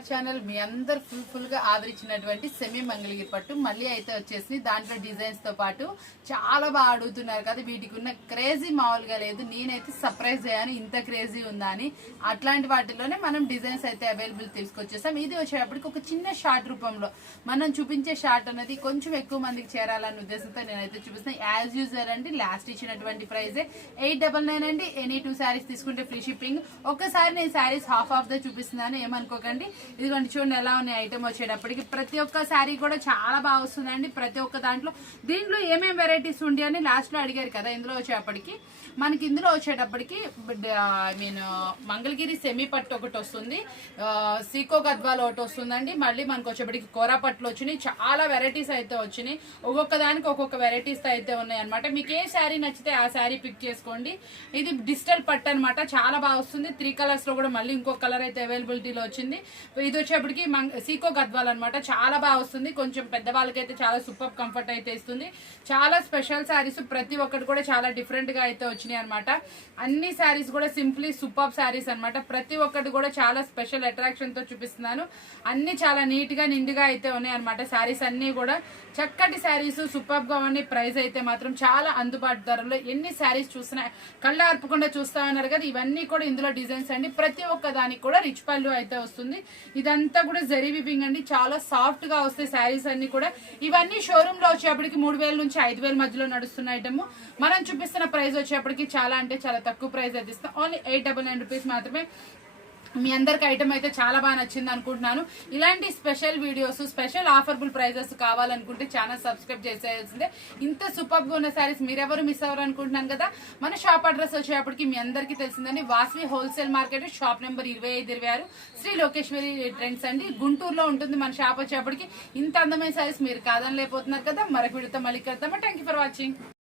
Our channel. మీ అందరు full గా ఆదరించినటువంటి semi Mangalagiri పట్టు మళ్ళీ అయితే వచ్చేసి దాంట్లో డిజైన్స్ తో పాటు చాలా బాగా అడుగుతున్నారు కదా. వీటికి ఉన్న క్రేజీ మామూలుగా లేదు. నేనైతే సర్ప్రైజ్ అయ్యాను, ఇంత క్రేజీ ఉందా అని. అట్లాంటి వాటిలోనే మనం డిజైన్స్ అయితే అవైలబుల్ తీసుకొచ్చేసాం. ఇది వచ్చేటప్పటికి ఒక చిన్న షార్ట్ రూపంలో మనం చూపించే షార్ట్ అనేది కొంచెం ఎక్కువ మందికి చేరాలన్న ఉద్దేశంతో నేనైతే చూపిస్తాను. యాజ్ యూజర్ అండి, లాస్ట్ ఇచ్చినటువంటి ప్రైజే 899 అండి. ఎనీ 2 శారీస్ తీసుకుంటే ఫ్రీ షిప్పింగ్. ఒక్కసారి నేను శారీస్ హాఫ్ ఆఫ్ ద చూపిస్తున్నాను, ఏమనుకోకండి. ఇదిగోండి చూడండి ఎలా ఉన్నాయి ఐటమ్ వచ్చేటప్పటికి. ప్రతి ఒక్క శారీ కూడా చాలా బాగా వస్తుందండి. ప్రతి ఒక్క దీంట్లో ఏమేమి వెరైటీస్ ఉండి అని లాస్ట్ లో అడిగారు కదా. ఇందులో వచ్చేటప్పటికి మనకి మంగళగిరి సెమీ పట్టు ఒకటి వస్తుంది, సీకో గద్వాల్ ఒకటి వస్తుందండి. మళ్ళీ మనకు వచ్చేప్పటికి కోరా పట్లు వచ్చినాయి, చాలా వెరైటీస్ అయితే వచ్చినాయి. ఒక్కొక్క దానికి ఒక్కొక్క వెరైటీస్ అయితే ఉన్నాయి అనమాట. మీకు ఏ శారీ నచ్చితే ఆ శారీ పిక్ చేసుకోండి. ఇది డిజిటల్ పట్టు అనమాట, చాలా బాగా వస్తుంది. 3 కలర్స్ లో కూడా మళ్ళీ ఇంకొక కలర్ అయితే అవైలబిలిటీలో వచ్చింది. ఇది వచ్చేప్పటికి సీకో గద్వాల్ అనమాట, చాలా బాగా వస్తుంది. కొంచెం పెద్దవాళ్ళకైతే చాలా సూపర్ కంఫర్ట్ అయితే ఇస్తుంది. చాలా స్పెషల్ శారీస్, ప్రతి ఒక్కటి కూడా చాలా డిఫరెంట్ గా అయితే వచ్చినాయి అనమాట. అన్ని శారీస్ కూడా సింప్లీ సూపర్ శారీస్ అనమాట. ప్రతి ఒక్కటి కూడా చాలా స్పెషల్ అట్రాక్షన్ తో చూపిస్తున్నాను. అన్ని చాలా నీట్ గా నిండుగా అయితే ఉన్నాయి అనమాట. శారీస్ అన్ని కూడా చక్కటి శారీస్, సూపర్ గా ఉన్నాయి. ప్రైస్ అయితే మాత్రం చాలా అందుబాటు ధరలో. ఎన్ని శారీస్ చూసినా కళ్ళ అర్పకుండా చూస్తామన్నారు కదా, ఇవన్నీ కూడా ఇందులో డిజైన్స్ అండి. ప్రతి ఒక్క దానికి కూడా రిచ్ పళ్ళు అయితే వస్తుంది. ఇదంతా కూడా జరీ వివింగ్ అండి, చాలా సాఫ్ట్ గా వస్తాయి శారీస్ అన్ని కూడా. ఇవన్నీ షోరూమ్ లో వచ్చేప్పటికి 3000 నుంచి 5000 మధ్యలో నడుస్తున్న ఐటమ్. మనం చూపిస్తున్న ప్రైస్ వచ్చేప్పటికి చాలా అంటే చాలా తక్కువ ప్రైస్ అయితే ఇస్తాం. ఓన్లీ 899 రూపీస్ మాత్రమే. మీ అందరికి ఐటమ్ అయితే చాలా బాగా నచ్చింది అనుకుంటున్నాను. ఇలాంటి special videos, special affordable prices కావాలనుకుంటే ఛానల్ సబ్స్క్రైబ్ చేసేయాల్సిందే. ఇంత సూపర్ గా ఉన్న శారీస్ మీరెవరు మిస్ అవ్వరు అనుకుంటున్నాను కదా. మన షాప్ అడ్రస్ వచ్చేటప్పటికి మీ అందరికీ తెలిసిందండి, Vasavi wholesale market, shop number 2526, Sri Lokeshwari trends అండి, గుంటూరులో ఉంటుంది మన షాప్ వచ్చేటప్పటికి. ఇంత అందమైన శారీస్ మీరు కాదని లేకపోతున్నారు కదా. మరొక వీడియోతో మళ్ళీ కలుద్దామా. Thank you for watching.